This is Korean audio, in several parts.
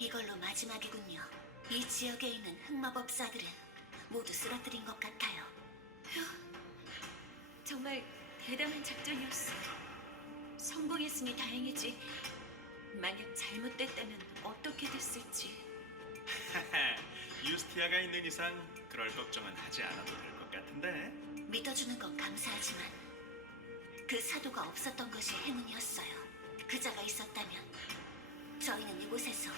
이걸로 마지막이군요. 이 지역에 있는 흑마법사들은 모두 쓰러뜨린 것 같아요. 휴, 정말 대담한 작전이었어. 성공했으니 다행이지. 만약 잘못됐다면 어떻게 됐을지. 유스티아가 있는 이상 그럴 걱정은 하지 않아도 될 것 같은데. 믿어주는 건 감사하지만 그 사도가 없었던 것이 행운이었어요. 그자가 있었다면 저희는 이곳에서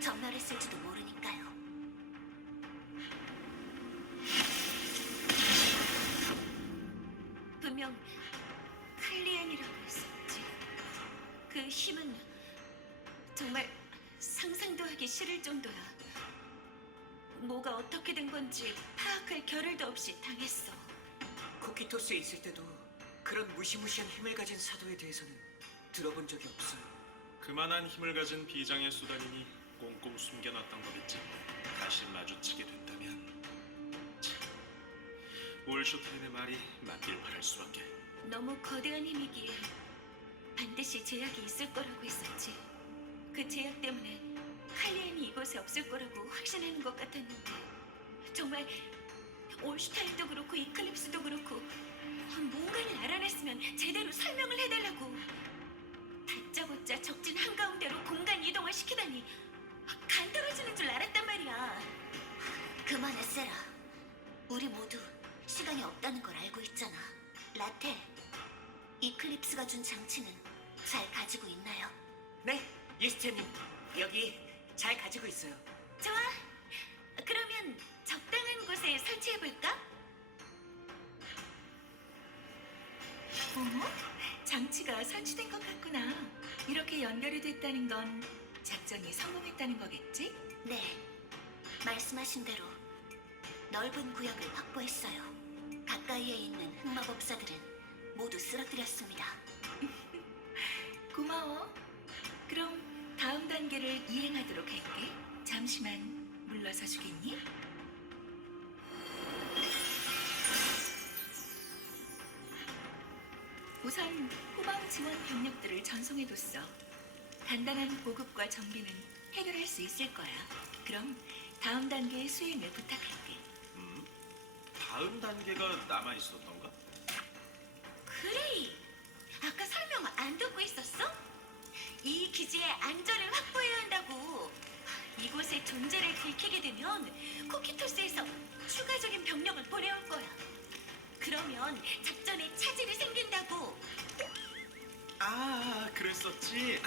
전멸했을지도 모르니까요. 분명 칼리엔이라고 했었지. 그 힘은 정말 상상도 하기 싫을 정도야. 뭐가 어떻게 된 건지 파악할 겨를도 없이 당했어. 코키토스에 있을 때도 그런 무시무시한 힘을 가진 사도에 대해서는 들어본 적이 없어요. 그만한 힘을 가진 비장의 수단이니 꽁꽁 숨겨놨던 거겠지. 다시 마주치게 된다면 참, 올쇼타인의 말이 맞길 바랄 수밖에. 너무 거대한 힘이기에 반드시 제약이 있을 거라고 했었지. 그 제약 때문에 칼리엔이 이곳에 없을 거라고 확신하는 것 같았는데 정말 올슈타인도 그렇고 이클립스도 그렇고 뭔가를 알아냈으면 제대로 설명을 해달라고. 다짜고짜 적진 한가운데로 공간 이동을 시키다니 간 떨어지는 줄 알았단 말이야. 그만해, 세라. 우리 모두 시간이 없다는 걸 알고 있잖아. 라테, 이클립스가 준 장치는 잘 가지고 있나요? 네, 유스티아님 여기 잘 가지고 있어요. 좋아. 그러면 적당한 곳에 설치해볼까? 어머? 장치가 설치된 것 같구나. 이렇게 연결이 됐다는 건 작전이 성공했다는 거겠지? 네. 말씀하신 대로 넓은 구역을 확보했어요. 가까이에 있는 흑마법사들은 모두 쓰러뜨렸습니다. 고마워. 그럼 다음 단계를 이행하도록 할게. 잠시만 물러서 주겠니? 우선 후방 지원 병력들을 전송해뒀어. 간단한 보급과 정비는 해결할 수 있을 거야. 그럼 다음 단계의 수행을 부탁할게. 다음 단계가 남아 있었던가? 그레이! 아까 설명 안 듣고 있었어? 이 기지의 안전을 확보해야 한다고. 이곳의 존재를 들키게 되면 코키토스에서 추가적인 병력을 보내올 거야. 그러면 작전에 차질이 생긴다고. 아, 그랬었지.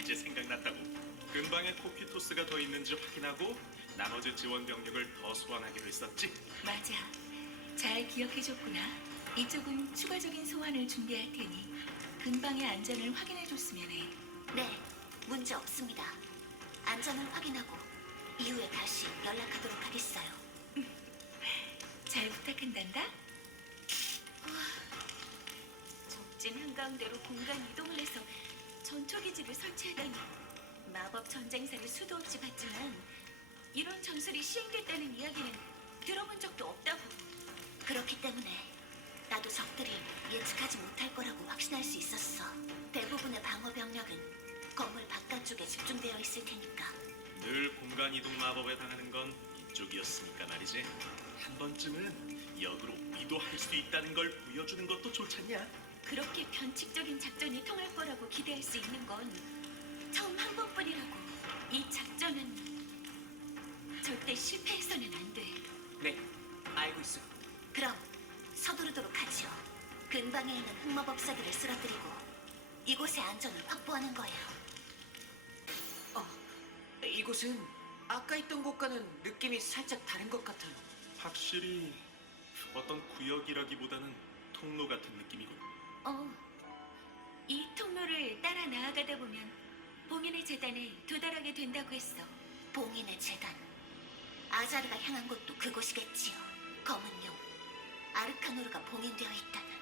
이제 생각났다고. 근방에 코키토스가 더 있는지 확인하고 나머지 지원 병력을 더 소환하기로 했었지. 맞아. 잘 기억해줬구나. 이쪽은 추가적인 소환을 준비할 테니 근방의 안전을 확인해줬으면 해. 네, 문제 없습니다. 안전을 확인하고 이후에 다시 연락하도록 하겠어요. 잘 부탁한단다. 적진 한가운데로 공간 이동을 해서 전초기지를 설치하다니. 마법 전쟁사를 수도 없이 봤지만 이런 전술이 시행됐다는 이야기는 들어본 적도 없다고. 그렇기 때문에 나도 적들이 예측하지 못할 거라고 확신할 수 있었어. 대부분의 방어 병력은 건물 바깥쪽에 집중되어 있을 테니까. 늘 공간 이동 마법에 당하는 건 이쪽이었으니까 말이지. 한 번쯤은 역으로 이도할 수 있다는 걸 보여주는 것도 좋잖냐? 그렇게 변칙적인 작전이 통할 거라고 기대할 수 있는 건 처음 한 번뿐이라고. 이 작전은 절대 실패해서는 안 돼. 네, 알고 있어요. 그럼 서두르도록 하지요. 근방에 있는 흑마법사들을 쓰러뜨리고 이곳의 안전을 확보하는 거예요. 이곳은 아까 있던 곳과는 느낌이 살짝 다른 것 같아요. 확실히 어떤 구역이라기보다는 통로 같은 느낌이군. 이 통로를 따라 나아가다 보면 봉인의 재단에 도달하게 된다고 했어. 봉인의 재단. 아자르가 향한 곳도 그곳이겠지요. 검은 용. 아르카노르가 봉인되어 있다는.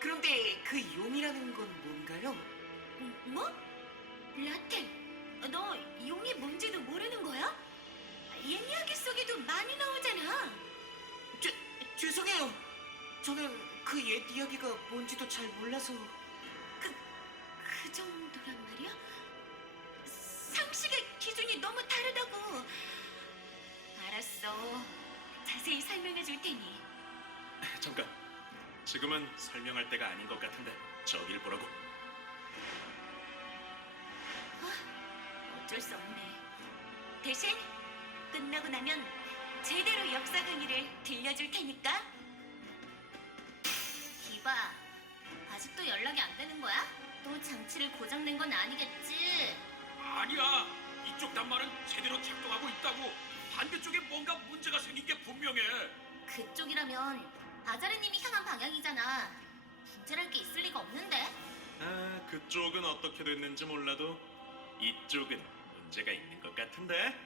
그런데 그 용이라는 건 뭔가요? 뭐? 라텔, 너 용이 뭔지도 모르는 거야? 옛 이야기 속에도 많이 나오잖아. 죄송해요. 저는 그 옛 이야기가 뭔지도 잘 몰라서. 그 정도란 말이야? 있을 테니. 잠깐. 지금은 설명할 때가 아닌 것 같은데 저길 보라고. 어쩔 수 없네. 대신 끝나고 나면 제대로 역사 강의를 들려줄 테니까. 기바, 아직도 연락이 안 되는 거야? 또 장치를 고장낸 건 아니겠지? 아니야. 이쪽 단말은 제대로 작동하고 있다고. 반대쪽에 뭔가 문제가 생긴 게 분명해. 그쪽이라면 아자르님이 향한 방향이잖아. 문제랄 게 있을 리가 없는데? 아, 그쪽은 어떻게 됐는지 몰라도 이쪽은 문제가 있는 것 같은데.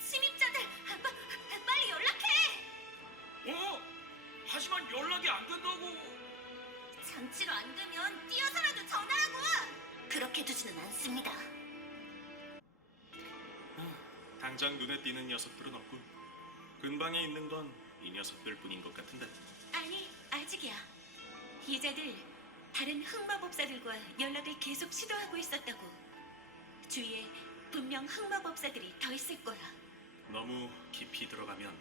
침입자들, 빨리 연락해! 어? 하지만 연락이 안 된다고. 장치로 안 되면 뛰어서라도 전화하고! 그렇게 두지는 않습니다. 당장 눈에 띄는 녀석들은 없군. 근방에 있는 건 이 녀석들 뿐인 것 같은데. 아니, 아직이야. 이자들 다른 흑마법사들과 연락을 계속 시도하고 있었다고. 주위에 분명 흑마법사들이 더 있을 거야. 너무 깊이 들어가면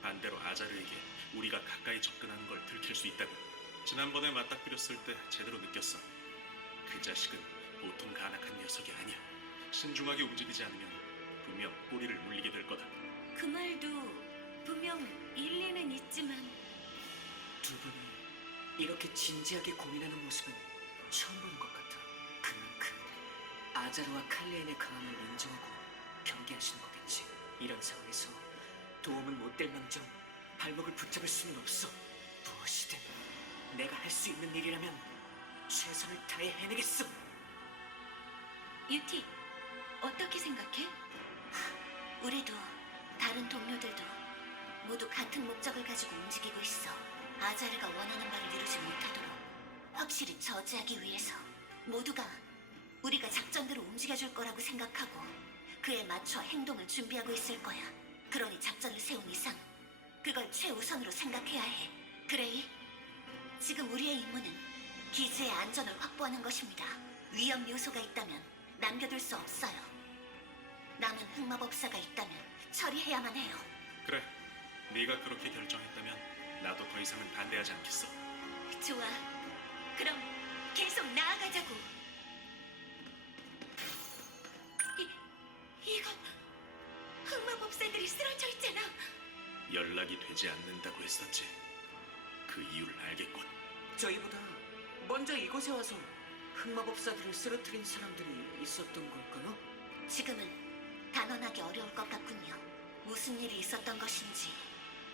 반대로 아자르에게 우리가 가까이 접근하는 걸 들킬 수 있다고. 지난번에 맞닥뜨렸을 때 제대로 느꼈어. 그 자식은 보통 간악한 녀석이 아니야. 신중하게 움직이지 않으면 분명 꼬리를 물리게 될 거다. 그 말도 분명 일리는 있지만 두 분이 이렇게 진지하게 고민하는 모습은 처음 보는 것 같아. 그만큼 아자르와 칼레인의 강함을 인정하고 경계하시는 거겠지. 이런 상황에서 도움은 못 될 망정 발목을 붙잡을 수는 없어. 무엇이든 내가 할 수 있는 일이라면 최선을 다해 해내겠어. 유티, 어떻게 생각해? 우리도 다른 동료들도 모두 같은 목적을 가지고 움직이고 있어. 아자르가 원하는 바를 이루지 못하도록 확실히 저지하기 위해서 모두가 우리가 작전대로 움직여줄 거라고 생각하고 그에 맞춰 행동을 준비하고 있을 거야. 그러니 작전을 세운 이상 그걸 최우선으로 생각해야 해. 그레이, 지금 우리의 임무는 기지의 안전을 확보하는 것입니다. 위험 요소가 있다면 남겨둘 수 없어요. 남은 흑마법사가 있다면 처리해야만 해요. 그래, 네가 그렇게 결정했다면 나도 더 이상은 반대하지 않겠어. 좋아. 그럼 계속 나아가자고. 이건 흑마법사들이 쓰러져 있잖아. 연락이 되지 않는다고 했었지. 그 이유를 알겠군. 저희보다 먼저 이곳에 와서 흑마법사들을 쓰러뜨린 사람들이 있었던 걸까요? 지금은 단언하기 어려울 것 같군요. 무슨 일이 있었던 것인지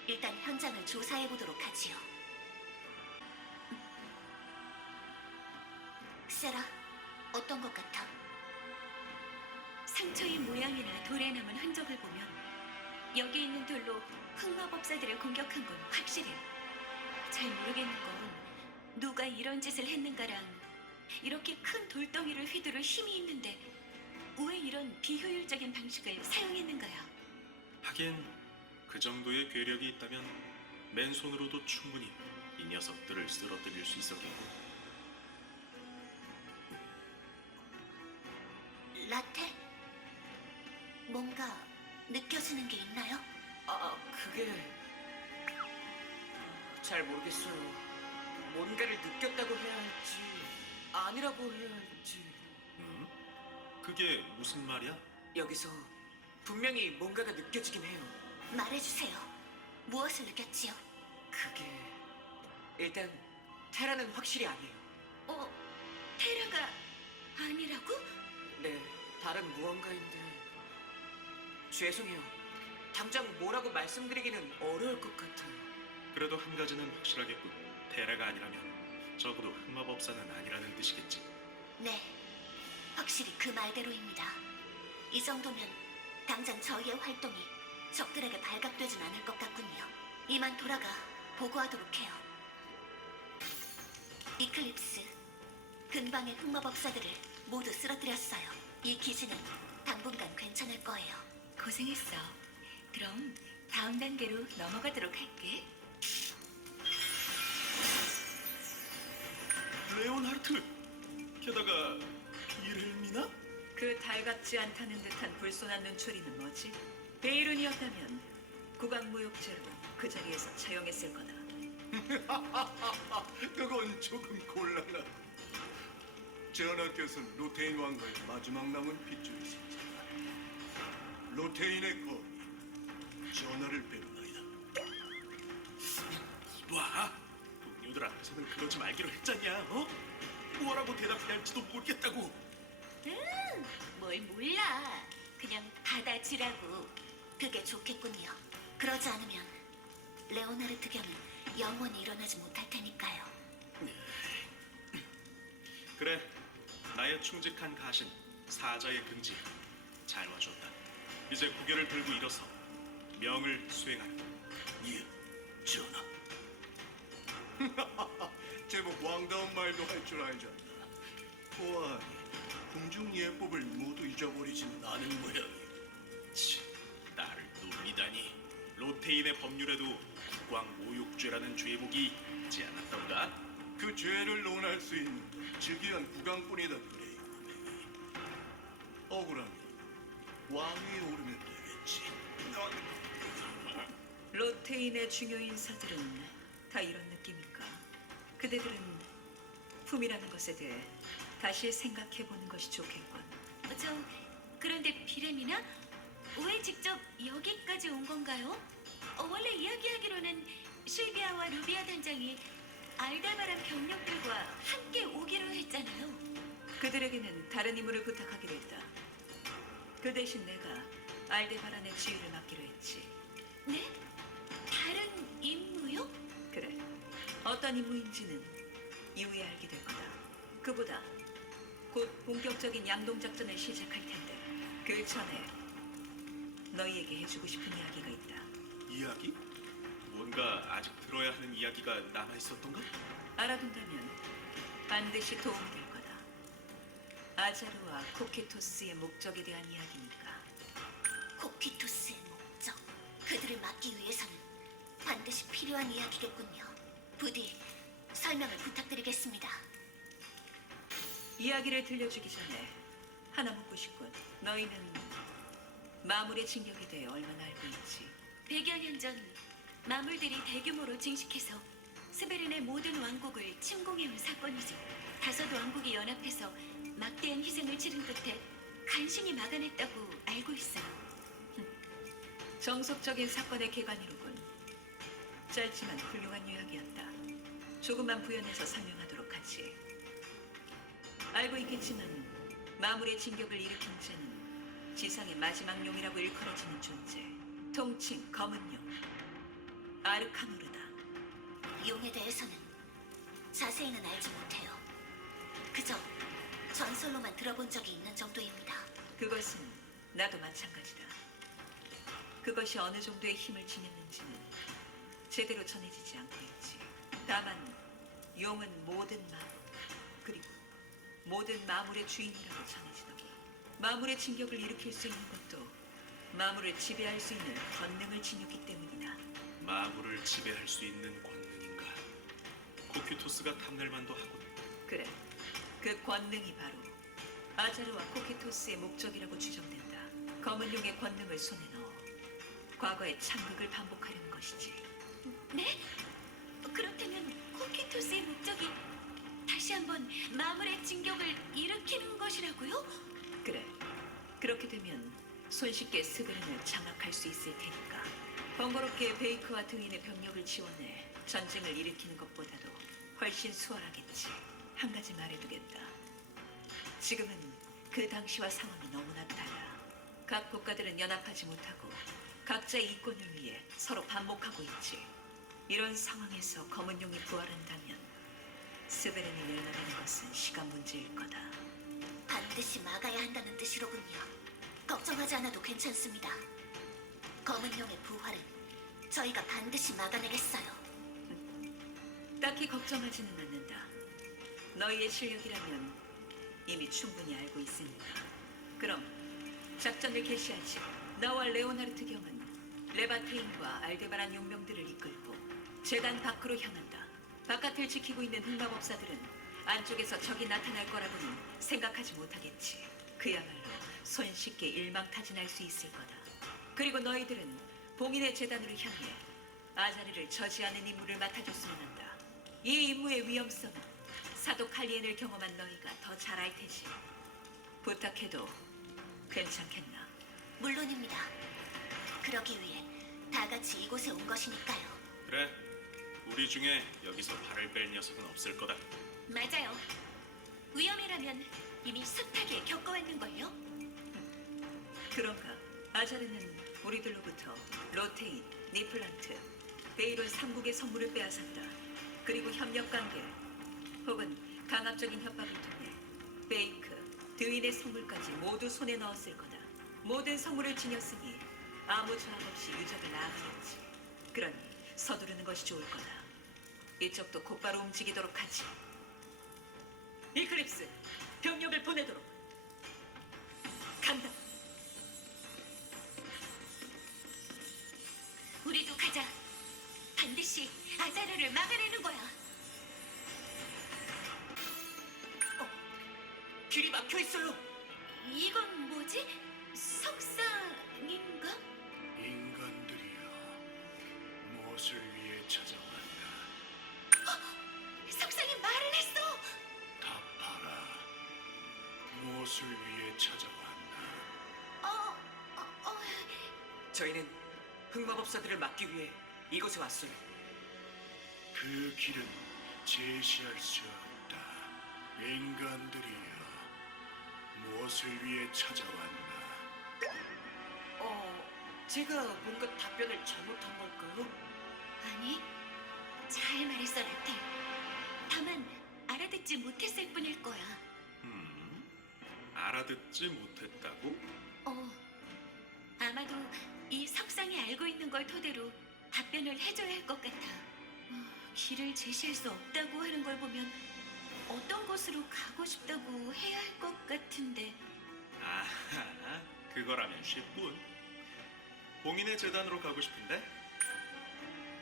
일단 현장을 조사해 보도록 하지요. 세라, 어떤 것 같아? 상처의 모양이나 돌에 남은 흔적을 보면 여기 있는 돌로 흑마법사들을 공격한 건 확실해. 잘 모르겠는 건 누가 이런 짓을 했는가랑 이렇게 큰 돌덩이를 휘두를 힘이 있는데 왜 이런 비효율적인 방식을 사용했는가요? 하긴 그 정도의 괴력이 있다면 맨손으로도 충분히 이 녀석들을 쓰러뜨릴 수 있었겠고. 라테? 뭔가 느껴지는 게 있나요? 그게 잘 모르겠어요. 뭔가를 느꼈다고 해야 할지 아니라고 해야 할지. 그게 무슨 말이야? 여기서 분명히 뭔가가 느껴지긴 해요. 말해주세요. 무엇을 느꼈지요? 그게 일단 테라는 확실히 아니에요. 테라가 아니라고? 네, 다른 무언가인데 죄송해요. 당장 뭐라고 말씀드리기는 어려울 것 같아요. 그래도 한 가지는 확실하겠군. 테라가 아니라면 적어도 흑마법사는 아니라는 뜻이겠지. 네, 확실히 그 말대로입니다. 이 정도면 당장 저희의 활동이 적들에게 발각되진 않을 것 같군요. 이만 돌아가 보고하도록 해요. 이클립스, 근방의 흑마법사들을 모두 쓰러뜨렸어요. 이 기지는 당분간 괜찮을 거예요. 고생했어. 그럼 다음 단계로 넘어가도록 할게. 레온하르트! 게다가 빌헬미나? 그 달 같지 않다는 듯한 불손한 눈초리는 뭐지? 베일운이었다면 국왕무욕죄로 그 자리에서 처형했을 거다. 그건 조금 곤란하다. 전하께서는 로테인 왕가의 마지막 남은 핏줄이시자. 로테인의 거이 전하를 빼앗나이다. 봐, 동료들 앞에서는 그러지 말기로 했잖냐, 어? 뭐라고 대답해야 할지도 모르겠다고. 뭘 몰라. 그냥 받아주라고. 그게 좋겠군요. 그러지 않으면 레오나르트 경은 영원히 일어나지 못할 테니까요. 그래, 나의 충직한 가신, 사자의 근지 잘 와줬다. 이제 고개를 들고 일어서 명을 수행하라. 예, 전하. 제법 왕다운 말도 할 줄 알지 않나. 보아하니 궁중 예법을 모두 잊어버리지는 않은 모양이야. 치, 나를 놀리다니. 로테인의 법률에도 국왕 모욕죄라는 죄목이 있지 않았던가? 그 죄를 논할 수 있는 즉위한 국왕뿐이다 그래요. 억울하면 왕위에 오르면 되겠지. 로테인의 중요 인사들은 다 이런 느낌일까? 그대들은 품이라는 것에 대해 다시 생각해보는 것이 좋겠군. 그런데 비렘이나 왜 직접 여기까지 온 건가요? 원래 이야기하기로는 실비아와 루비아 단장이 알데바란 병력들과 함께 오기로 했잖아요. 그들에게는 다른 임무를 부탁하기로 했다. 그 대신 내가 알데바란의 지휘를 맡기로 했지. 네? 다른 임무요? 그래. 어떤 임무인지는 이후에 알게 될 거다. 그보다 곧 본격적인 양동 작전을 시작할 텐데 그 전에 너희에게 해주고 싶은 이야기가 있다. 이야기? 뭔가 아직 들어야 하는 이야기가 남아있었던가? 알아둔다면 반드시 도움이 될 거다. 아자르와 코키토스의 목적에 대한 이야기니까. 코키토스의 목적. 그들을 막기 위해서는 반드시 필요한 이야기겠군요. 부디 설명을 부탁드리겠습니다. 이야기를 들려주기 전에 하나 묻고 싶군. 너희는 마물의 진격에 대해 얼마나 알고 있지? 100여 년 전 마물들이 대규모로 증식해서 스베른의 모든 왕국을 침공해온 사건이죠. 다섯 왕국이 연합해서 막대한 희생을 치른 끝에 간신히 막아냈다고 알고 있어요. 정석적인 사건의 개관이로군. 짧지만 훌륭한 요약이었다. 조금만 부연해서 설명하도록 하지. 알고 있겠지만 마물의 진격을 일으킨 자는 지상의 마지막 용이라고 일컬어지는 존재. 통칭 검은 용. 아르카노르다. 용에 대해서는 자세히는 알지 못해요. 그저 전설로만 들어본 적이 있는 정도입니다. 그것은 나도 마찬가지다. 그것이 어느 정도의 힘을 지녔는지는 제대로 전해지지 않고 있지. 다만 용은 모든 마물 그리고 모든 마물의 주인이라고 전해지더니 마물의 진격을 일으킬 수 있는 것도 마물을 지배할 수 있는 권능을 지녔기 때문이다. 마물을 지배할 수 있는 권능인가? 코큐토스가 탐낼 만도 하군. 그래, 그 권능이 바로 아자르와 코키토스의 목적이라고 추정된다. 검은 용의 권능을 손에 넣어 과거의 참극을 반복하려는 것이지. 네? 그렇다면 코키토스의 목적이 다시 한번 마물의 진격을 일으키는 것이라고요? 그래, 그렇게 되면 손쉽게 스베른을 장악할 수 있을 테니까. 번거롭게 베이크와 등인의 병력을 지원해 전쟁을 일으키는 것보다도 훨씬 수월하겠지. 한 가지 말해두겠다. 지금은 그 당시와 상황이 너무나 달라. 각 국가들은 연합하지 못하고 각자의 이권을 위해 서로 반목하고 있지. 이런 상황에서 검은 용이 부활한다면 스베른이 멸망하는 것은 시간 문제일 거다. 반드시 막아야 한다는 뜻이로군요. 걱정하지 않아도 괜찮습니다. 검은 용의 부활은 저희가 반드시 막아내겠어요. 딱히 걱정하지는 않는다. 너희의 실력이라면 이미 충분히 알고 있으니까. 그럼 작전을 개시하지. 나와 레오나르트 경은 레바테인과 알데바란 용병들을 이끌고 재단 밖으로 향한다. 바깥을 지키고 있는 흑마법사들은 안쪽에서 적이 나타날 거라고는 생각하지 못하겠지. 그야말로 손쉽게 일망타진할 수 있을 거다. 그리고 너희들은 봉인의 재단으로 향해 아자르를 저지하는 임무를 맡아줬으면 한다. 이 임무의 위험성은 사도 칼리엔을 경험한 너희가 더 잘 알 테지. 부탁해도 괜찮겠나? 물론입니다. 그러기 위해 다 같이 이곳에 온 것이니까요. 그래, 우리 중에 여기서 발을 뺄 녀석은 없을 거다. 맞아요. 위험이라면 이미 숱하게 겪어왔는걸요? 그런가? 아자르는 우리들로부터 로테인, 니플란트, 베이론 3국의 선물을 빼앗았다. 그리고 협력 관계 혹은 강압적인 협박을 통해 베이크, 드윈의 선물까지 모두 손에 넣었을 거다. 모든 선물을 지녔으니 아무 저항 없이 유적을 나아가겠지. 그러니 서두르는 것이 좋을 거다. 이쪽도 곧바로 움직이도록 하지. 이클립스, 병력을 보내도록. 간다. 우리도 가자. 반드시 아자르를 막아내는 거야. 길이 막혀 있어요. 이건 뭐지? 석상인가? 인간들이여, 무엇을 위해 찾아왔나? 석상이 말을 했어. 답하라. 무엇을 위해 찾아왔나? 어, 어, 어. 저희는 흑마법사들을 막기 위해 이곳에 왔어요. 그 길은 제시할 수 없다. 인간들이여, 무엇을 위해 찾아왔나? 제가 뭔가 답변을 잘못한 걸까요? 아니, 잘 말했어, 라텔. 다만 알아듣지 못했을 뿐일 거야. 알아듣지 못했다고? 아마도 이 석상이 알고 있는 걸 토대로 답변을 해줘야 할 것 같아. 길을 제시할 수 없다고 하는 걸 보면 어떤 곳으로 가고 싶다고 해야 할 것 같은데. 아하, 그거라면 쉽군. 봉인의 재단으로 가고 싶은데?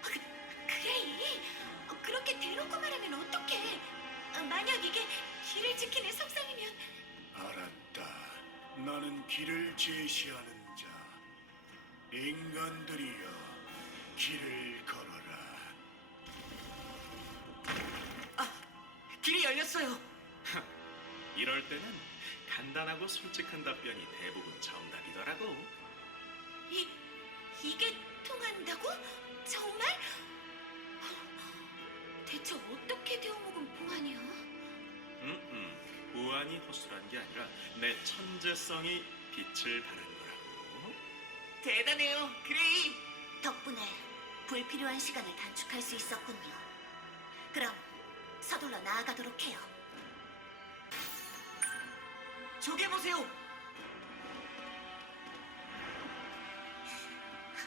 그래, 그렇게 대놓고 말하면 어떡해. 만약 이게 길을 지키는 석상이면. 알았다. 나는 길을 제시하는 자. 인간들이여, 길을 걸어라. 길이 열렸어요. 이럴 때는 간단하고 솔직한 답변이 대부분 정답이더라고. 이게 통한다고? 정말? 대체 어떻게 데워먹은 보안이야? 보안이 허술한 게 아니라 내 천재성이 빛을 발한 거라고. 대단해요, 그레이. 덕분에 불필요한 시간을 단축할 수 있었군요. 그럼 서둘러 나아가도록 해요. 저기 보세요.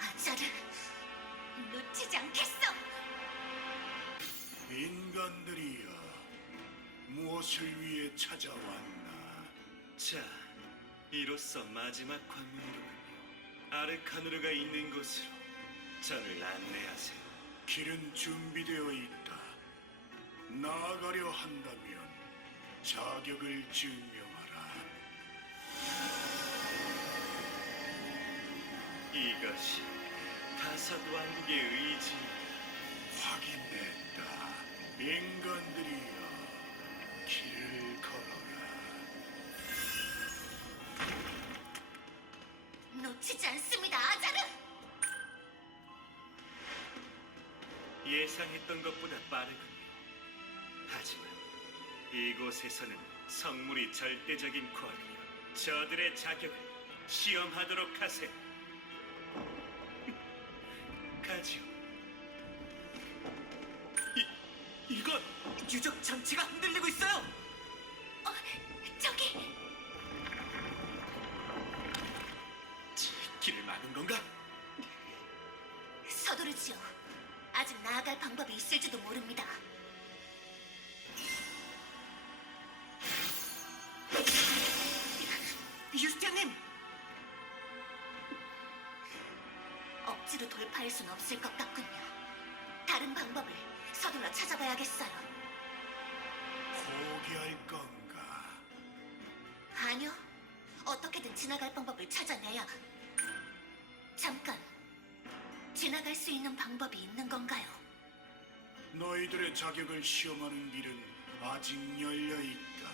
아자르, 놓치지 않겠어. 인간들이여, 무엇을 위해 찾아왔나? 자, 이로써 마지막 관문이로군요. 아르카누르가 있는 곳으로 저를 안내하세요. 길은 준비되어 있다. 나아가려 한다면 자격을 증명하라. 이것이 다섯 왕국의 의지. 확인했다. 인간들이여, 길을 걸어라. 놓치지 않습니다, 아자르! 예상했던 것보다 빠르군요. 하지만 이곳에서는 성물이 절대적인 권위요. 저들의 자격을 시험하도록 하세요. 가지요. 이건 유적 장치가 흔들리고 있어요. 저기 길을 막은 건가? 서두르지요. 아직 나아갈 방법이 있을지도 모릅니다. 유스티아님, 억지로 돌파할 순 없을 것 같군요. 다른 방법을 서둘러 찾아봐야겠어요. 포기할 건가? 아니요. 어떻게든 지나갈 방법을 찾아내야. 잠깐. 지나갈 수 있는 방법이 있는 건가요? 너희들의 자격을 시험하는 길은 아직 열려 있다.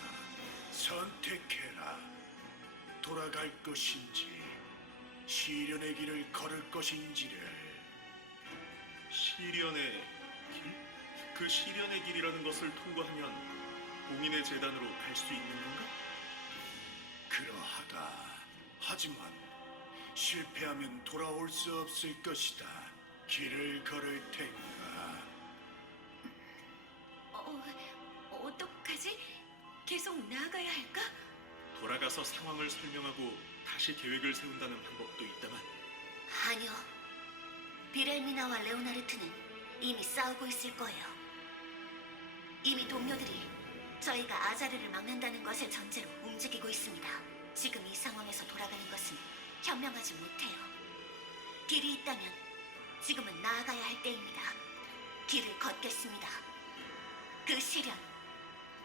선택해라. 돌아갈 것인지 시련의 길을 걸을 것인지를. 시련의 길? 그 시련의 길이라는 것을 통과하면 봉인의 재단으로 갈 수 있는 건가? 그러하다. 하지만 실패하면 돌아올 수 없을 것이다. 길을 걸을 텐가. 어떡하지? 계속 나아가야 할까? 돌아가서 상황을 설명하고 다시 계획을 세운다는 방법도 있다만 아니요. 비렐미나와 레오나르트는 이미 싸우고 있을 거예요. 이미 동료들이 저희가 아자르를 막는다는 것을 전제로 움직이고 있습니다. 지금 이 상황에서 돌아가는 것은 현명하지 못해요. 길이 있다면 지금은 나아가야 할 때입니다. 길을 걷겠습니다. 그 시련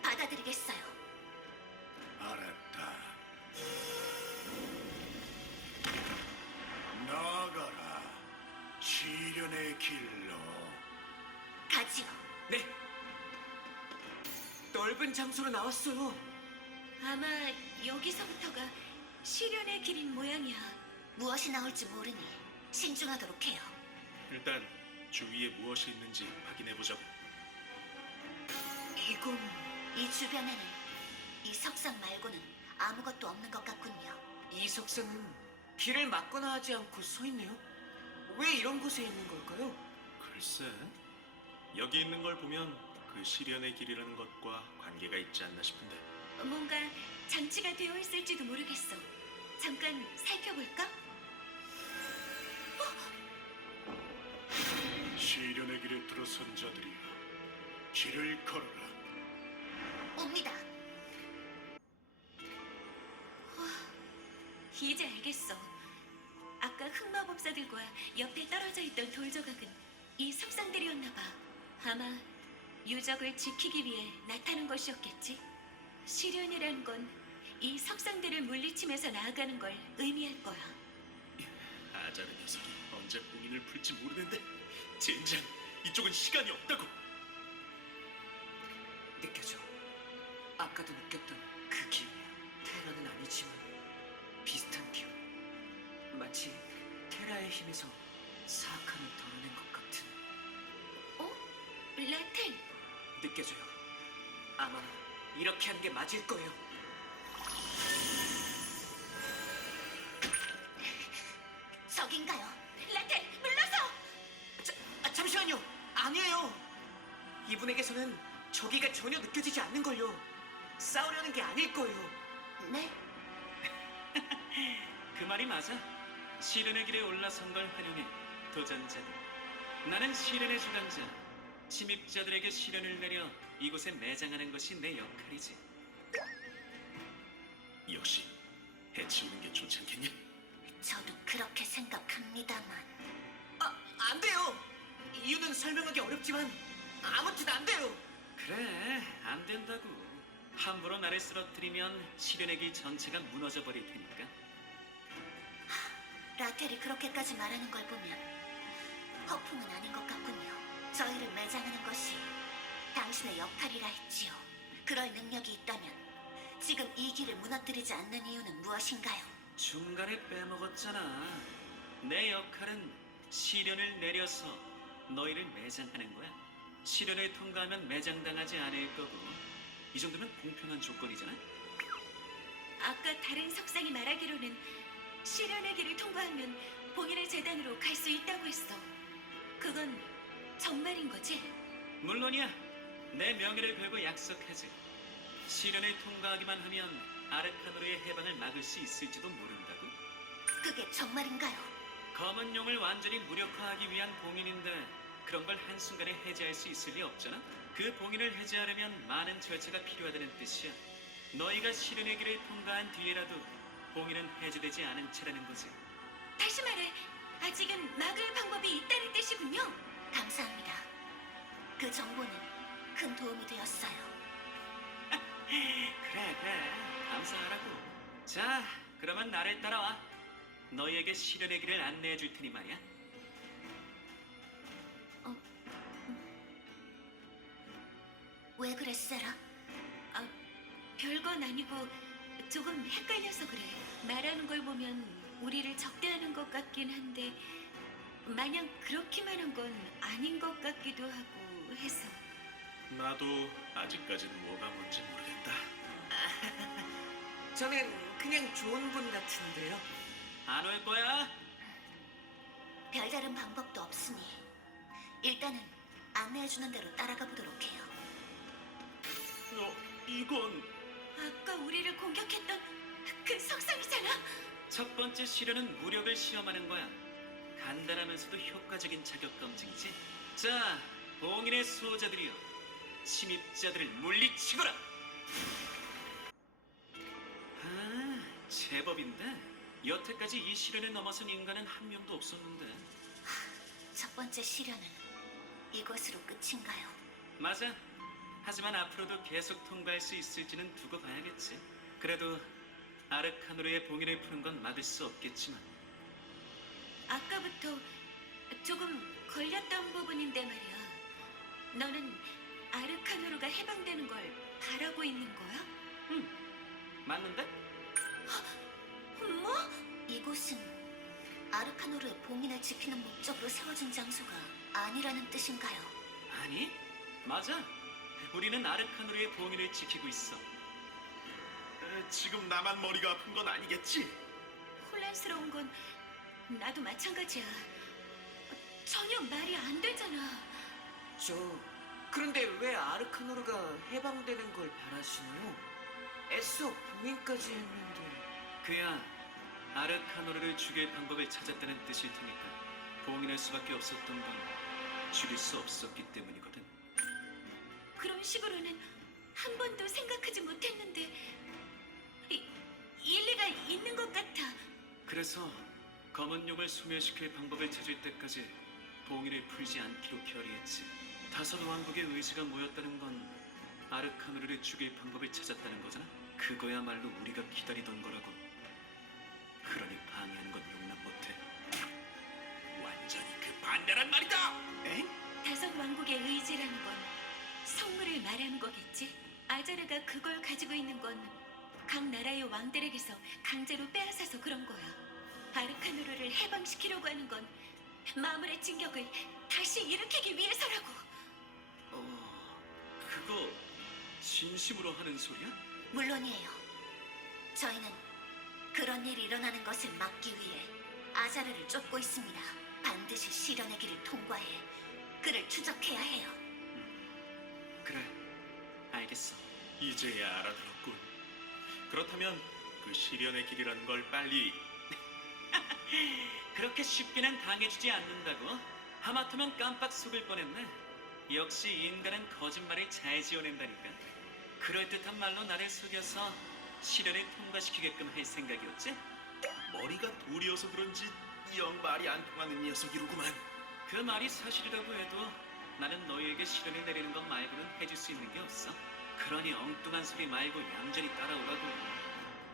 받아들이겠어요. 알았다. 나아가라. 시련의 길로. 가지요. 네. 넓은 장소로 나왔어요. 아마 여기서부터가 시련의 길인 모양이야. 무엇이 나올지 모르니 신중하도록 해요. 일단 주위에 무엇이 있는지 확인해보자고. 이건 이 주변에는 이 석상 말고는 아무것도 없는 것 같군요. 이 석상은 길을 막거나 하지 않고 서 있네요. 왜 이런 곳에 있는 걸까요? 글쎄, 여기 있는 걸 보면 그 시련의 길이라는 것과 관계가 있지 않나 싶은데. 뭔가 장치가 되어 있을지도 모르겠어. 잠깐 살펴볼까? 시련의 길에 들어선 자들이여, 길을 걸어라. 옵니다. 이제 알겠어. 아까 흑마법사들과 옆에 떨어져 있던 돌조각은 이 석상들이었나 봐. 아마 유적을 지키기 위해 나타난 것이었겠지. 시련이라는 건 이 석상들을 물리치면서 나아가는 걸 의미할 거야. 아자르 녀석이 언제 봉인을 풀지 모르는데 젠장, 이쪽은 시간이 없다고. 느껴져. 아까도 느꼈던 그 기운이야. 테라는 아니지만 비슷한 기운. 마치 테라의 힘에서 사악함을 덜어낸 것 같은. 라텔, 느껴져요. 아마 이렇게 하는 게 맞을 거예요. 저긴가요? 라텔, 물러서! 잠시만요. 아니에요. 이분에게서는 저기가 전혀 느껴지지 않는걸요. 싸우려는 게 아닐 거예요. 네? 그 말이 맞아. 시련의 길에 올라선 걸 활용해 도전자들. 나는 시련의 주관자. 침입자들에게 시련을 내려 이곳에 매장하는 것이 내 역할이지. 역시 해치우는 게 좋지 않겠냐? 저도 그렇게 생각합니다만. 안 돼요. 이유는 설명하기 어렵지만 아무튼 안 돼요. 그래, 안 된다고. 함부로 나를 쓰러뜨리면 시련의 길 전체가 무너져 버릴 테니까. 라텔이 그렇게까지 말하는 걸 보면 허풍은 아닌 것 같군요. 저희를 매장하는 것이 당신의 역할이라 했지요. 그럴 능력이 있다면 지금 이 길을 무너뜨리지 않는 이유는 무엇인가요? 중간에 빼먹었잖아. 내 역할은 시련을 내려서 너희를 매장하는 거야. 시련을 통과하면 매장당하지 않을 거고, 이 정도면 공평한 조건이잖아. 아까 다른 석상이 말하기로는 시련의 길을 통과하면 봉인의 재단으로 갈 수 있다고 했어. 그건 정말인 거지? 물론이야. 내 명예를 걸고 약속하지. 시련을 통과하기만 하면 아르카노르의 해방을 막을 수 있을지도 모른다고. 그게 정말인가요? 검은 용을 완전히 무력화하기 위한 봉인인데 그런 걸 한순간에 해제할 수 있을 리 없잖아. 그 봉인을 해제하려면 많은 절차가 필요하다는 뜻이야. 너희가 시련의 길을 통과한 뒤에라도 봉인은 해제되지 않은 채라는 거지. 다시 말해, 아직은 막을 방법이 있다는 뜻이군요. 감사합니다. 그 정보는 큰 도움이 되었어요. 그래, 감사하라고. 자, 그러면 나를 따라와. 너희에게 시련의 길을 안내해 줄 테니 말이야. 왜 그래, 세라? 별건 아니고 조금 헷갈려서 그래. 말하는 걸 보면 우리를 적대하는 것 같긴 한데 마냥 그렇기만 한 건 아닌 것 같기도 하고 해서. 나도 아직까진 뭐가 뭔지 모르겠다. 저는 그냥 좋은 분 같은데요. 안 올 거야? 별다른 방법도 없으니 일단은 안내해주는 대로 따라가 보도록 해요. 이건 아까 우리를 공격했던 그 석상이잖아. 첫 번째 시련은 무력을 시험하는 거야. 간단하면서도 효과적인 자격 검증이지. 자, 봉인의 수호자들이여, 침입자들을 물리치거라. 아, 제법인데 여태까지 이 시련을 넘어선 인간은 한 명도 없었는데. 첫 번째 시련은 이것으로 끝인가요? 맞아. 하지만 앞으로도 계속 통과할 수 있을지는 두고 봐야겠지. 그래도 아르카노르의 봉인을 푸는 건 막을 수 없겠지만. 아까부터 조금 걸렸던 부분인데 말이야. 너는 아르카노르가 해방되는 걸 바라고 있는 거야? 맞는데? 뭐? 이곳은 아르카노르의 봉인을 지키는 목적으로 세워진 장소가 아니라는 뜻인가요? 아니, 맞아. 우리는 아르카노르의 봉인을 지키고 있어. 지금 나만 머리가 아픈 건 아니겠지? 혼란스러운 건 나도 마찬가지야. 전혀 말이 안 되잖아. 그런데 왜 아르카노르가 해방되는 걸 바라시나요? 애써 봉인까지 했는데. 그야 아르카노르를 죽일 방법을 찾았다는 뜻일 테니까. 봉인할 수밖에 없었던 건 죽일 수 없었기 때문이거든. 그런 식으로는 한 번도 생각하지 못했는데 일리가 있는 것 같아. 그래서 검은 용을 소멸시킬 방법을 찾을 때까지 봉인을 풀지 않기로 결의했지. 다섯 왕국의 의지가 모였다는 건 아르카노르를 죽일 방법을 찾았다는 거잖아. 그거야말로 우리가 기다리던 거라고. 그러니 방해하는 건 용납 못해. 완전히 그 반대란 말이다. 다섯 왕국의 의지라는 건 성물을 말하는 거겠지? 아자르가 그걸 가지고 있는 건 각 나라의 왕들에게서 강제로 빼앗아서 그런 거야. 아르카노르를 해방시키려고 하는 건 마물의 진격을 다시 일으키기 위해서라고. 그거 진심으로 하는 소리야? 물론이에요. 저희는 그런 일이 일어나는 것을 막기 위해 아자르를 쫓고 있습니다. 반드시 시련의 길을 통과해 그를 추적해야 해요. 그래, 알겠어. 이제야 알아들었군. 그렇다면 그 시련의 길이라는 걸 빨리. 그렇게 쉽게는 당해주지 않는다고? 하마터면 깜빡 속을 뻔했네. 역시 인간은 거짓말을 잘 지어낸다니까. 그럴듯한 말로 나를 속여서 시련을 통과시키게끔 할 생각이었지? 머리가 돌이어서 그런지 영 말이 안 통하는 녀석이로구만. 그 말이 사실이라고 해도 나는 너희에게 시련을 내리는 것 말고는 해줄 수 있는 게 없어. 그러니 엉뚱한 소리 말고 얌전히 따라오라고.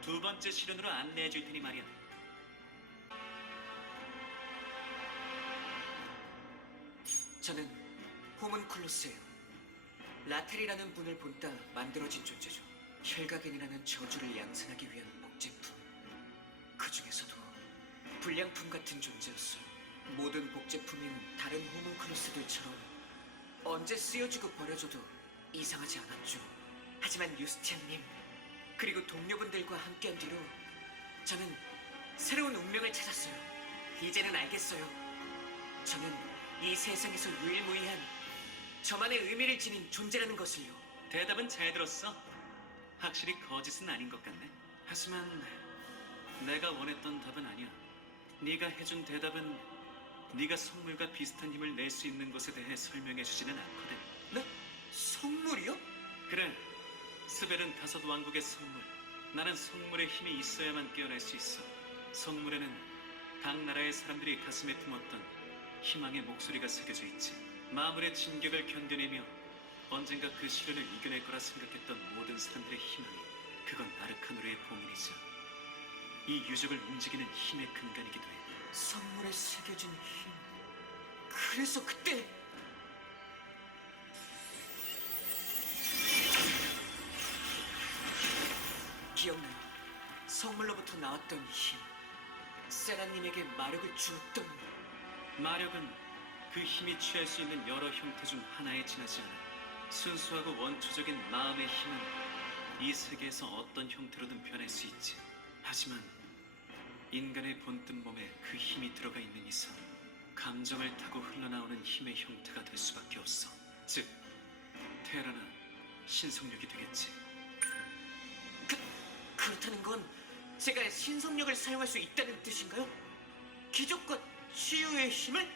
두 번째 시련으로 안내해 줄 테니 말이야. 저는 호문클루스예요. 라텔이라는 분을 본따 만들어진 존재죠. 혈각인이라는 저주를 양산하기 위한 복제품. 그 중에서도 불량품 같은 존재였어요. 모든 복제품인 다른 호문클루스들처럼 언제 쓰여지고 버려져도 이상하지 않았죠. 하지만 유스티안님 그리고 동료분들과 함께한 뒤로 저는 새로운 운명을 찾았어요. 이제는 알겠어요. 저는 이 세상에서 유일무이한 저만의 의미를 지닌 존재라는 것을요. 대답은 잘 들었어. 확실히 거짓은 아닌 것 같네. 하지만 내가 원했던 답은 아니야. 네가 해준 대답은 네가 성물과 비슷한 힘을 낼 수 있는 것에 대해 설명해 주지는 않거든. 네? 성물이요? 그래, 스벨은 다섯 왕국의 성물. 나는 성물의 힘이 있어야만 깨어날 수 있어. 성물에는 각 나라의 사람들이 가슴에 품었던 희망의 목소리가 새겨져 있지. 마물의 진격을 견뎌내며 언젠가 그 시련을 이겨낼 거라 생각했던 모든 사람들의 희망이, 그건 아르카노르의 봉인이지. 이 유적을 움직이는 힘의 근간이기도 해. 성물에 새겨진 힘. 그래서 그때 기억나요. 성물로부터 나왔던 힘. 세라님에게 마력을 주었던. 마력은 그 힘이 취할 수 있는 여러 형태 중 하나에 지나지 않아. 순수하고 원초적인 마음의 힘은 이 세계에서 어떤 형태로든 변할 수 있지. 하지만 인간의 본뜻 몸에 그 힘이 들어가 있는 이상 감정을 타고 흘러나오는 힘의 형태가 될 수밖에 없어. 즉, 테라나 신속력이 되겠지. 그렇다는 건 제가 신성력을 사용할 수 있다는 뜻인가요? 기적과 치유의 힘을?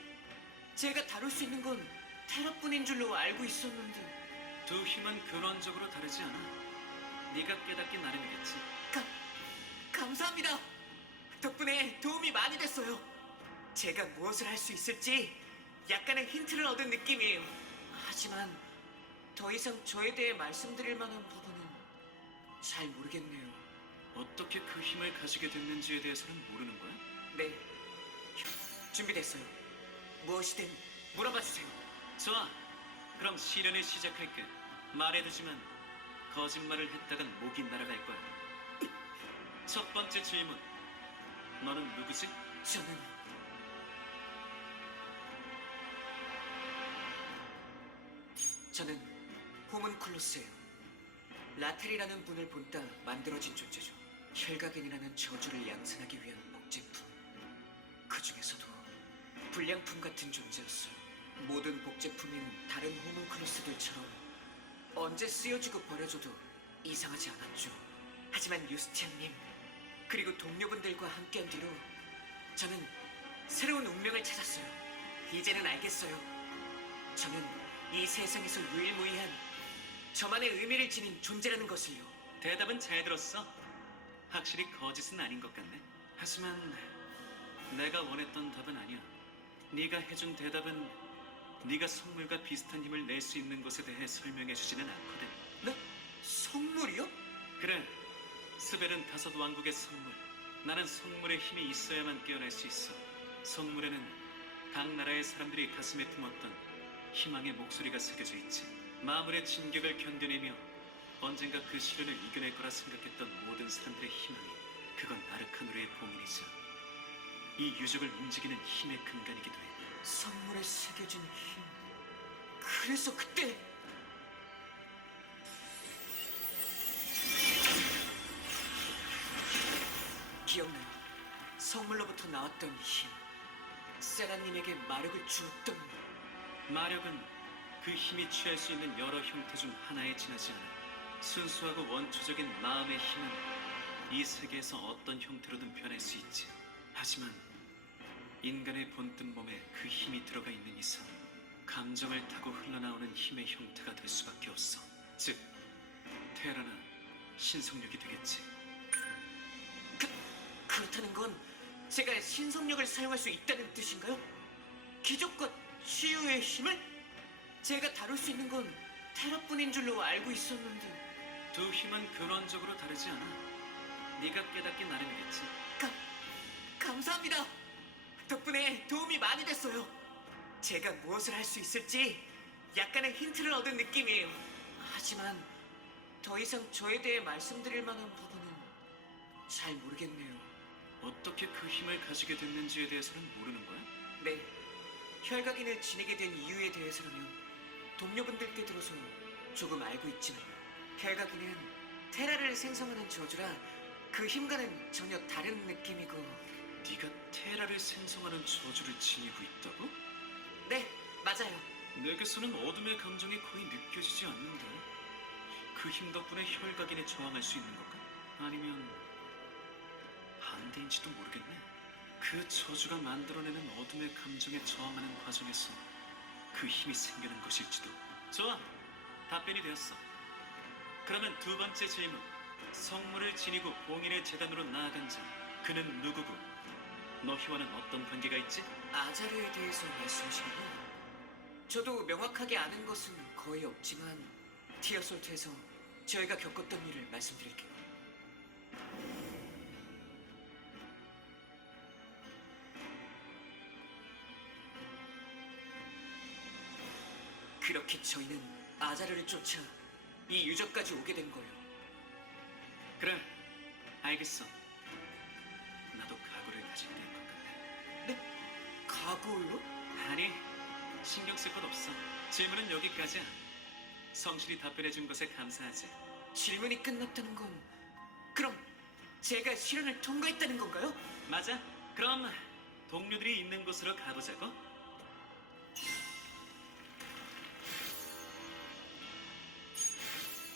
제가 다룰 수 있는 건 테라뿐인 줄로 알고 있었는데. 두 힘은 근원적으로 다르지 않아. 네가 깨닫기 나름이겠지. 감사합니다. 덕분에 도움이 많이 됐어요. 제가 무엇을 할 수 있을지 약간의 힌트를 얻은 느낌이에요. 하지만 더 이상 저에 대해 말씀드릴 만한 부분은 잘 모르겠네요. 어떻게 그 힘을 가지게 됐는지에 대해서는 모르는 거야? 네, 준비됐어요. 무엇이든 물어봐 주세요. 좋아. 그럼 시련을 시작할게. 말해두지만 거짓말을 했다간 목이 날아갈 거야. 첫 번째 질문. 너는 누구지? 저는 호문클로스예요. 라텔이라는 분을 본따 만들어진 존재죠. 혈각인이라는 저주를 양산하기 위한 복제품. 그 중에서도 불량품 같은 존재였어요. 모든 복제품인 다른 호문클로스들처럼 언제 쓰여지고 버려져도 이상하지 않았죠. 하지만 유스티안님 그리고 동료분들과 함께한 뒤로 저는 새로운 운명을 찾았어요. 이제는 알겠어요. 저는 이 세상에서 유일무이한 저만의 의미를 지닌 존재라는 것을요. 대답은 잘 들었어. 확실히 거짓은 아닌 것 같네. 하지만 내가 원했던 답은 아니야. 네가 해준 대답은 네가 성물과 비슷한 힘을 낼 수 있는 것에 대해 설명해주지는 않거든. 네? 성물이요? 그래. 스벨은 다섯 왕국의 성물. 나는 성물의 힘이 있어야만 깨어날 수 있어. 성물에는 각 나라의 사람들이 가슴에 품었던 희망의 목소리가 새겨져 있지. 마물의 진격을 견뎌내며 언젠가 그 시련을 이겨낼 거라 생각했던 모든 사람들의 희망이 그건 아르카누르의 봉인이자 이 유적을 움직이는 힘의 근간이기도 해. 성물에 새겨진 힘. 그래서 그때 기억나요. 성물로부터 나왔던 힘. 세라님에게 마력을 주었던. 마력은 그 힘이 취할 수 있는 여러 형태 중 하나에 지나지 않아. 순수하고 원초적인 마음의 힘은 이 세계에서 어떤 형태로든 변할 수 있지. 하지만 인간의 본뜻 몸에 그 힘이 들어가 있는 이상 감정을 타고 흘러나오는 힘의 형태가 될 수밖에 없어. 즉, 테라나 신속력이 되겠지. 그렇다는 건 제가 신성력을 사용할 수 있다는 뜻인가요? 기적과 치유의 힘을? 제가 다룰 수 있는 건 테라뿐인 줄로 알고 있었는데. 두 힘은 근원적으로 다르지 않아. 네가 깨닫기 나름이겠지. 감사합니다. 덕분에 도움이 많이 됐어요. 제가 무엇을 할 수 있을지 약간의 힌트를 얻은 느낌이에요. 하지만 더 이상 저에 대해 말씀드릴 만한 부분은 잘 모르겠네요. 어떻게 그 힘을 가지게 됐는지에 대해서는 모르는 거야? 네, 혈각인을 지니게 된 이유에 대해서라면 동료분들께 들어서 조금 알고 있지만 혈각인은 테라를 생성하는 저주라 그 힘과는 전혀 다른 느낌이고. 네가 테라를 생성하는 저주를 지니고 있다고? 네, 맞아요. 내게서는 어둠의 감정이 거의 느껴지지 않는데 그 힘 덕분에 혈각인에 저항할 수 있는 건가? 아니면 반대인지도 모르겠네. 그 저주가 만들어내는 어둠의 감정에 저항하는 과정에서 그 힘이 생겨난 것일지도. 좋아, 답변이 되었어. 그러면 두 번째 질문. 성물을 지니고 봉인의 재단으로 나아간 자, 그는 누구고 너희와는 어떤 관계가 있지? 아자르에 대해서 말씀이시군요. 저도 명확하게 아는 것은 거의 없지만 티어솔트에서 저희가 겪었던 일을 말씀드릴게요. 이렇게 저희는 아자르를 쫓아 이 유적까지 오게 된 거예요. 그래, 알겠어. 나도 각오를 가질 때인 것 같네. 각오요? 아니, 신경 쓸 것 없어. 질문은 여기까지야. 성실히 답변해준 것에 감사하지. 질문이 끝났다는 건 그럼 제가 시련을 통과했다는 건가요? 맞아. 그럼 동료들이 있는 곳으로 가보자고.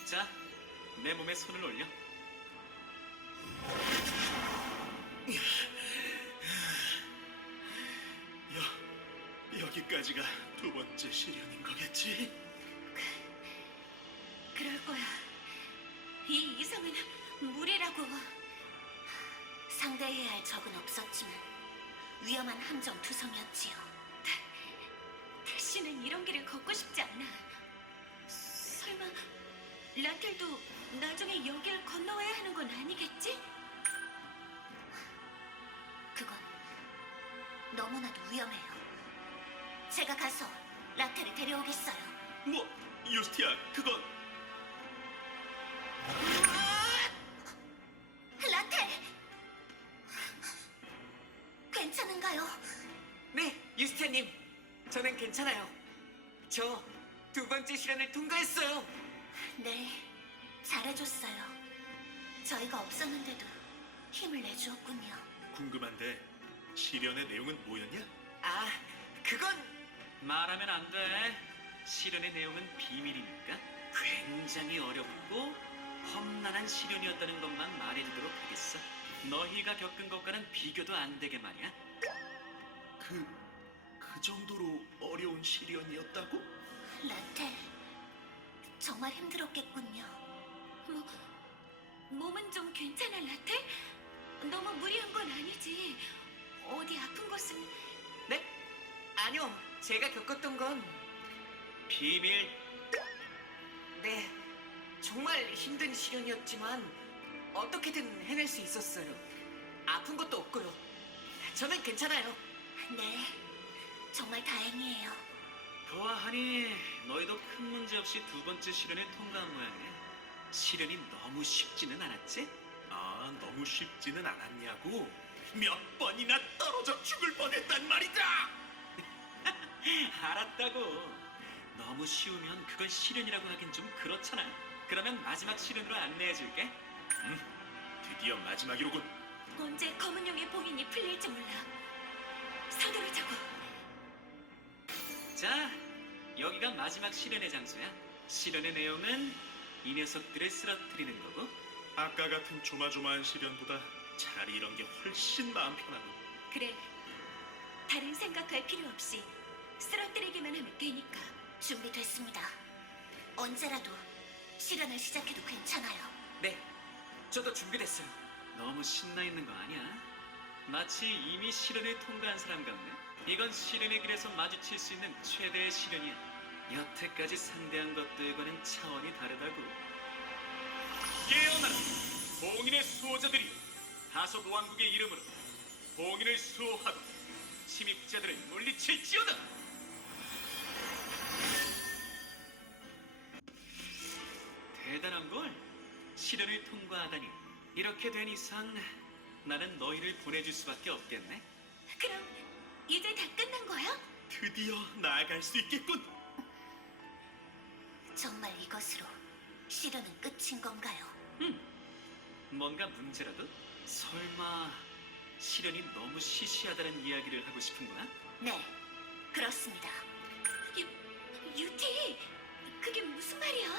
자, 내 몸에 손을 올려. 여기까지가 두 번째 시련인 거겠지? 그럴 거야. 이 이상은 무리라고. 상대해야 할 적은 없었지만 위험한 함정 투성이었지요. 다시는 이런 길을 걷고 싶지 않아. 설마 라텔도 나중에 여길 건너와야 하는 건 아니겠지? 그건 너무나도 위험해요. 제가 가서 라텔을 데려오겠어요. 뭐, 유스티아, 그건 라텔! 괜찮은가요? 네, 유스티아님. 저는 괜찮아요. 저 두 번째 시련을 통과했어요. 네, 잘해줬어요. 저희가 없었는데도 힘을 내주었군요. 궁금한데 시련의 내용은 뭐였냐? 아, 그건 말하면 안 돼. 시련의 내용은 비밀이니까. 굉장히 어렵고 험난한 시련이었다는 것만 말해주도록 하겠어. 너희가 겪은 것과는 비교도 안 되게 말이야. 그 정도로 어려운 시련이었다고? 라텔, 정말 힘들었겠군요. 몸은 좀 괜찮아, 라텔? 너무 무리한 건 아니지. 어디 아픈 곳은 네? 아니요, 제가 겪었던 건 비밀. 네, 정말 힘든 시련이었지만 어떻게든 해낼 수 있었어요. 아픈 것도 없고요. 저는 괜찮아요. 네, 정말 다행이에요. 보아하니 너희도 큰 문제 없이 두 번째 시련을 통과한 모양이네. 시련이 너무 쉽지는 않았지? 아, 너무 쉽지는 않았냐고? 몇 번이나 떨어져 죽을 뻔했단 말이다! 알았다고. 너무 쉬우면 그걸 시련이라고 하긴 좀 그렇잖아. 그러면 마지막 시련으로 안내해줄게. 드디어 마지막이로군. 언제 검은용의 봉인이 풀릴지 몰라. 서두르자고. 자, 여기가 마지막 시련의 장소야. 시련의 내용은 이 녀석들을 쓰러뜨리는 거고. 아까 같은 조마조마한 시련보다 차라리 이런 게 훨씬 마음 편하고. 그래. 다른 생각할 필요 없이 쓰러뜨리기만 하면 되니까. 준비됐습니다. 언제라도 시련을 시작해도 괜찮아요. 네, 저도 준비됐어요. 너무 신나 있는 거 아니야? 마치 이미 시련을 통과한 사람 같네. 이건 시련의 길에서 마주칠 수 있는 최대의 시련이야. 여태까지 상대한 것들과는 차원이 다르다고. 깨어나라! 봉인의 수호자들이 다섯 왕국의 이름으로 봉인을 수호하고 침입자들을 물리칠지어다! 대단한 걸. 시련을 통과하다니. 이렇게 된 이상 나는 너희를 보내줄 수밖에 없겠네. 그럼 이제 다 끝난 거야? 드디어 나아갈 수 있겠군. 정말 이것으로 시련은 끝인 건가요? 뭔가 문제라도? 설마 시련이 너무 시시하다는 이야기를 하고 싶은 거야? 네, 그렇습니다. 유티, 그게 무슨 말이야?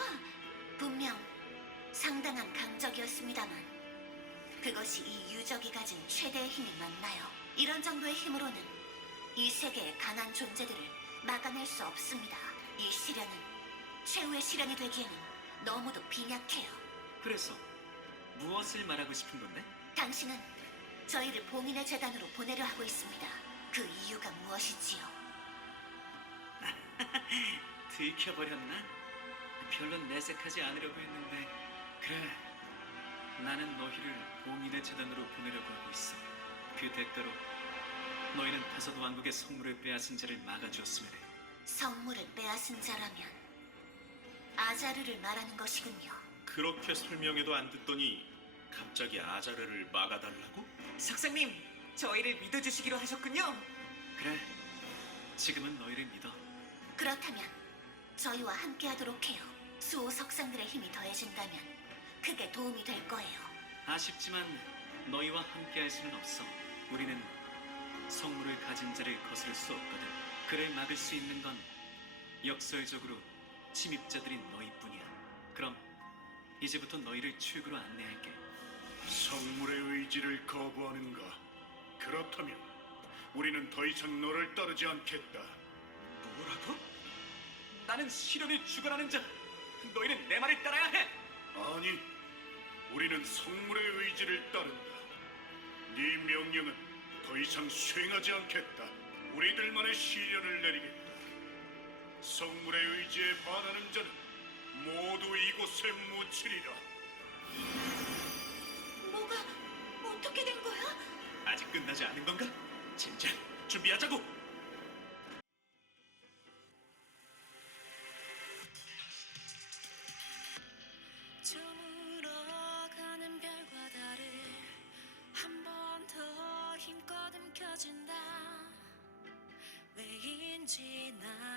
분명 상당한 강적이었습니다만 그것이 이 유적이 가진 최대의 힘이 맞나요? 이런 정도의 힘으로는 이 세계의 강한 존재들을 막아낼 수 없습니다. 이 시련은 최후의 시련이 되기에는 너무도 빈약해요. 그래서 무엇을 말하고 싶은 건데? 당신은 저희를 봉인의 재단으로 보내려 하고 있습니다. 그 이유가 무엇이지요? 들켜버렸나? 별로 내색하지 않으려고 했는데. 그래, 나는 너희를 봉인의 재단으로 보내려고 하고 있어. 그 대가로 너희는 다섯 왕국의 성물을 빼앗은 자를 막아주었으면 해. 성물을 빼앗은 자라면 아자르를 말하는 것이군요. 그렇게 설명해도 안 듣더니 갑자기 아자르를 막아달라고? 석상님, 저희를 믿어주시기로 하셨군요. 그래, 지금은 너희를 믿어. 그렇다면 저희와 함께하도록 해요. 수호 석상들의 힘이 더해진다면 그게 도움이 될 거예요. 아쉽지만 너희와 함께할 수는 없어. 우리는 성물을 가진 자를 거스를 수 없거든. 그를 막을 수 있는 건 역설적으로 침입자들인 너희뿐이야. 그럼 이제부터 너희를 출구로 안내할게. 성물의 의지를 거부하는가? 그렇다면 우리는 더 이상 너를 따르지 않겠다. 뭐라고? 나는 시련을 주관하는 자. 너희는 내 말을 따라야 해. 아니, 우리는 성물의 의지를 따른다. 네 명령은 더 이상 수행하지 않겠다. 우리들만의 시련을 내리겠다. 성물의 의지에 반하는 자는 모두 이곳에 묻히리라. 뭐가 어떻게 된 거야? 아직 끝나지 않은 건가? 진작 준비하자고! 저물어가는 별과 달을 한 번 더 힘껏 움켜쥔다. 왜인지 난